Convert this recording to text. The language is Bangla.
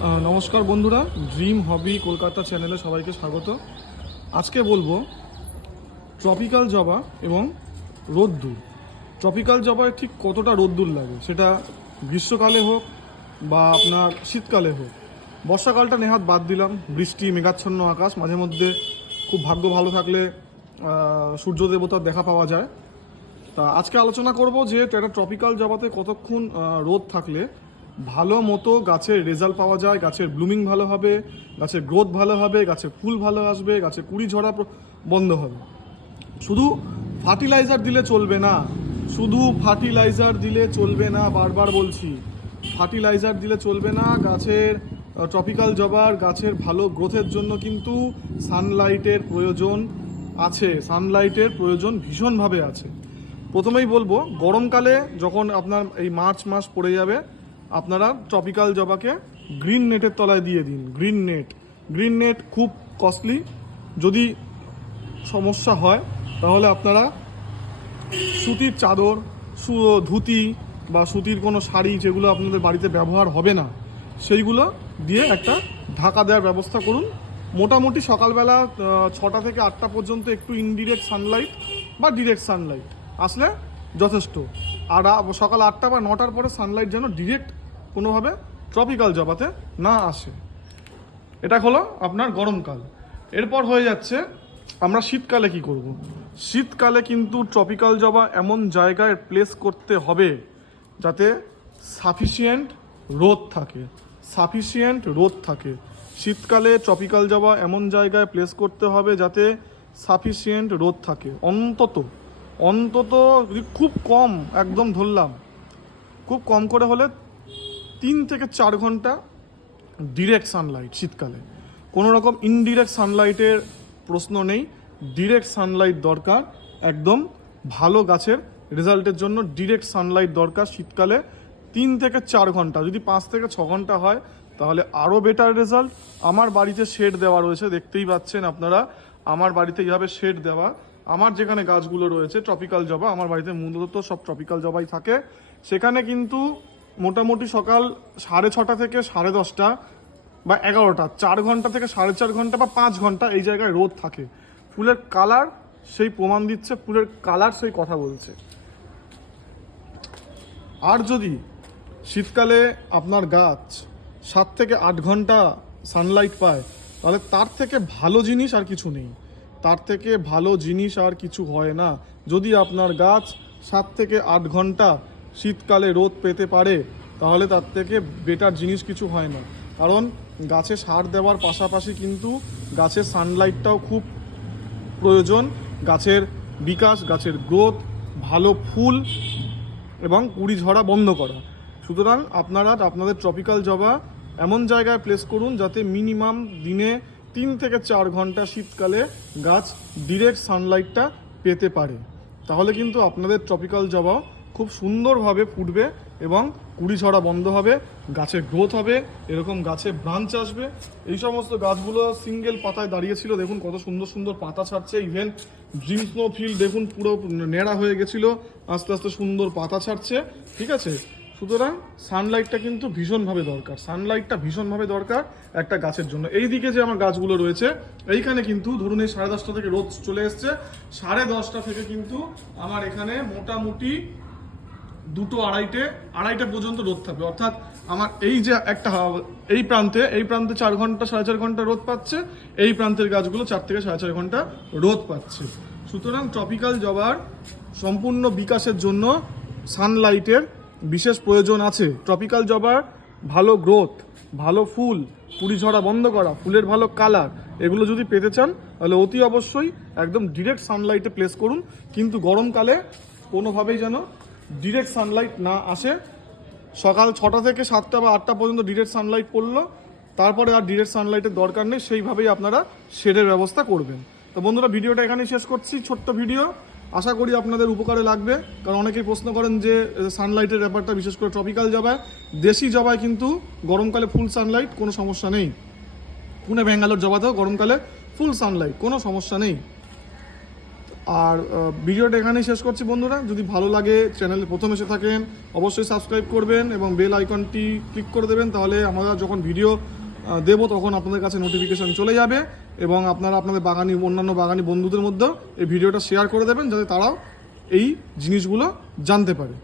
নমস্কার বন্ধুরা ড্রিম হবি কলকাতা চ্যানেলে সবাইকে স্বাগত। আজকে বলব ট্রপিক্যাল জবা এবং রোদ্দুর। ট্রপিক্যাল জবায় ঠিক কতটা রোদ্দুর লাগে, সেটা গ্রীষ্মকালে হোক বা আপনার শীতকালে হোক। বর্ষাকালটা নেহাত বাদ দিলাম, বৃষ্টি, মেঘাচ্ছন্ন আকাশ, মাঝে মধ্যে খুব ভাগ্য ভালো থাকলে সূর্য দেবতার দেখা পাওয়া যায়। তা আজকে আলোচনা করব যে, একটা ট্রপিক্যাল জবাতে কতক্ষণ রোদ থাকলে ভালো মতো গাছের রেজাল্ট পাওয়া যায়, গাছের ব্লুমিং ভালো হবে, গাছের গ্রোথ ভালো হবে, গাছের ফুল ভালো আসবে, গাছের কুড়ি ঝরা বন্ধ হবে। শুধু ফার্টিলাইজার দিলে চলবে না, শুধু ফার্টিলাইজার দিলে চলবে না, বারবার বলছি, ফার্টিলাইজার দিলে চলবে না, গাছের ট্রপিক্যাল জবার, গাছের ভালো গ্রোথের জন্য কিন্তু সানলাইটের প্রয়োজন আছে, সানলাইটের প্রয়োজন ভীষণভাবে আছে। প্রথমেই বলব, গরমকালে যখন আপনার এই মার্চ মাস পড়ে যাবে আপনারা ট্রপিক্যাল জবাকে গ্রিন নেটের তলায় দিয়ে দিন গ্রিন নেট গ্রিন নেট খুব কস্টলি যদি সমস্যা হয়, তাহলে আপনারা সুতির চাদর, সু- ধুতি বা সুতির কোনো শাড়ি যেগুলো আপনাদের বাড়িতে ব্যবহার হবে না, সেইগুলো দিয়ে একটা ঢাকা দেওয়ার ব্যবস্থা করুন। মোটামুটি সকালবেলা ছটা থেকে আটটা পর্যন্ত একটু ইনডিরেক্ট সানলাইট বা ডিরেক্ট সানলাইট আসলে যথেষ্ট। আর সকাল আটটা বা নটার পরে সানলাইট যেন ডিরেক্ট কোনোভাবে ট্রপিক্যাল জবাতে না আসে। এটা হলো আপনার গরমকাল। এরপর হয়ে যাচ্ছে আমরা শীতকালে কি করব? শীতকালে কিন্তু ট্রপিক্যাল জবা এমন জায়গায় প্লেস করতে হবে যাতে সাফিসিয়েন্ট রোদ থাকে। সাফিসিয়েন্ট রোদ থাকে। শীতকালে ট্রপিক্যাল জবা এমন জায়গায় প্লেস করতে হবে যাতে সাফিসিয়েন্ট রোদ থাকে। অন্তত অন্তত যদি খুব কম, একদম ধরলাম, খুব কম করে হলে তিন থেকে চার ঘণ্টা ডিরেক্ট সানলাইট শীতকালে। কোনো রকম ইনডিরেক্ট সানলাইটের প্রশ্ন নেই ডিরেক্ট সানলাইট দরকার, একদম ভালো গাছের রেজাল্টের জন্য ডিরেক্ট সানলাইট দরকার শীতকালে তিন থেকে চার ঘণ্টা। যদি পাঁচ থেকে ছ ঘণ্টা হয়, তাহলে আরও বেটার রেজাল্ট আমার বাড়িতে শেড দেওয়া রয়েছে, দেখতেই পাচ্ছেন আপনারা, আমার বাড়িতে এইভাবে শেড দেওয়া আমার যেখানে গাছগুলো রয়েছে ট্রপিক্যাল জবা, আমার বাড়িতে মূলত সব ট্রপিক্যাল জবাই থাকে। সেখানে কিন্তু মোটামুটি সকাল সাড়ে ছটা থেকে সাড়ে দশটা বা এগারোটা, চার ঘণ্টা থেকে সাড়ে চার ঘণ্টা বা পাঁচ ঘণ্টা এই জায়গায় রোদ থাকে। ফুলের কালার সেই প্রমাণ দিচ্ছে, ফুলের কালার সেই কথা বলছে। আর যদি শীতকালে আপনার গাছ সাত থেকে আট ঘণ্টা সানলাইট পায়, তাহলে তার থেকে ভালো জিনিস আর কিছু নেই। তার থেকে ভালো জিনিস আর কিছু হয় না। যদি আপনার গাছ সাত থেকে আট ঘণ্টা শীতকালে রোদ পেতে পারে, তাহলে তার থেকে বেটার জিনিস কিছু হয় না। কারণ গাছে সার দেওয়ার পাশাপাশি কিন্তু গাছের সানলাইটটাও খুব প্রয়োজন। গাছের বিকাশ, গাছের গ্রোথ ভালো ফুল এবং কুড়ি ঝরা বন্ধ করা। সুতরাং আপনারা আপনাদের ট্রপিক্যাল জবা এমন জায়গায় প্লেস করুন যাতে মিনিমাম দিনে তিন থেকে চার ঘণ্টা শীতকালে গাছ ডিরেক্ট সানলাইটটা পেতে পারে। তাহলে কিন্তু আপনাদের ট্রপিক্যাল জবা খুব সুন্দরভাবে ফুটবে এবং কুড়ি ছড়া বন্ধ হবে গাছের গ্রোথ হবে, এরকম গাছে ব্রাঞ্চ আসবে। এই সমস্ত গাছগুলো সিঙ্গেল পাতায় দাঁড়িয়েছিল দেখুন কত সুন্দর সুন্দর পাতা ছাড়ছে। ইভেন ড্রিম স্নো ফিল্ড দেখুন পুরো নেড়া হয়ে গেছিল। আস্তে আস্তে সুন্দর পাতা ছাড়ছে। ঠিক আছে? সুতরাং সানলাইটটা কিন্তু ভীষণভাবে দরকার। সানলাইটটা ভীষণভাবে দরকার একটা গাছের জন্য। এই দিকে যে আমার গাছগুলো রয়েছে, এইখানে কিন্তু ধরুন এই সাড়ে দশটা থেকে রোদ চলে এসছে। সাড়ে দশটা থেকে কিন্তু আমার এখানে মোটামুটি দুটো আড়াইটে, আড়াইটা পর্যন্ত রোদ থাকবে। অর্থাৎ আমার এই যে একটা এই প্রান্তে এই প্রান্তে চার ঘণ্টা, সাড়ে চার ঘণ্টা রোদ পাচ্ছে, এই প্রান্তের গাছগুলো চার থেকে সাড়ে চার ঘণ্টা রোদ পাচ্ছে। সুতরাং ট্রপিক্যাল জবার সম্পূর্ণ বিকাশের জন্য সানলাইটের বিশেষ প্রয়োজন আছে। ট্রপিক্যাল জবার, ভালো গ্রোথ ভালো ফুল কুড়ি ঝরা বন্ধ করা, ফুলের ভালো কালার এগুলো যদি পেতে চান, তাহলে অতি অবশ্যই একদম ডিরেক্ট সানলাইটে প্লেস করুন। কিন্তু গরমকালে কোনোভাবেই যেন ডিরেক্ট সানলাইট না আসে। সকাল ছটা থেকে সাতটা বা আটটা পর্যন্ত ডিরেক্ট সানলাইট পড়ল। তারপরে আর ডিরেক্ট সানলাইটের দরকার নেই। সেইভাবেই আপনারা শেডের ব্যবস্থা করবেন। তো বন্ধুরা, ভিডিওটা এখানেই শেষ করছি। ছোট্ট ভিডিও। আশা করি আপনাদের উপকারে লাগবে। কারণ অনেকেই প্রশ্ন করেন যে সানলাইটের ব্যাপারটা বিশেষ করে ট্রপিক্যাল জবায়, দেশি জবায় কিন্তু গরমকালে ফুল সানলাইট কোনো সমস্যা নেই। পুনে, ব্যাঙ্গালোর জবাতেও গরমকালে ফুল সানলাইট কোনো সমস্যা নেই। আর ভিডিওটা এখানেই শেষ করছি বন্ধুরা। যদি ভালো লাগে চ্যানেলে প্রথম এসে থাকেন, অবশ্যই সাবস্ক্রাইব করবেন এবং বেল আইকনটি ক্লিক করে দেবেন। তাহলে আমরা যখন ভিডিও দেবো তখন আপনাদের কাছে নোটিফিকেশান চলে যাবে এবং আপনারা আপনাদের বাগানি, অন্যান্য বাগানি বন্ধুদের মধ্যেও এই ভিডিওটা শেয়ার করে দেবেন যাতে তারাও এই জিনিসগুলো জানতে পারে।